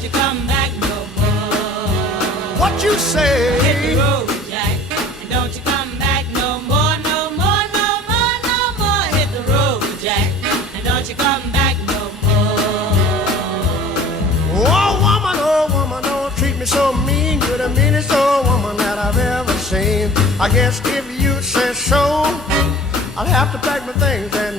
don't you come back no more. What you say? Hit the road, Jack, and don't you come back no more, no more, no more, no more. Hit the road, Jack, and don't you come back no more. Oh woman, don't treat me so mean. You're the meanest old woman that I've ever seen. I guess if you say so, I'll have to pack my things and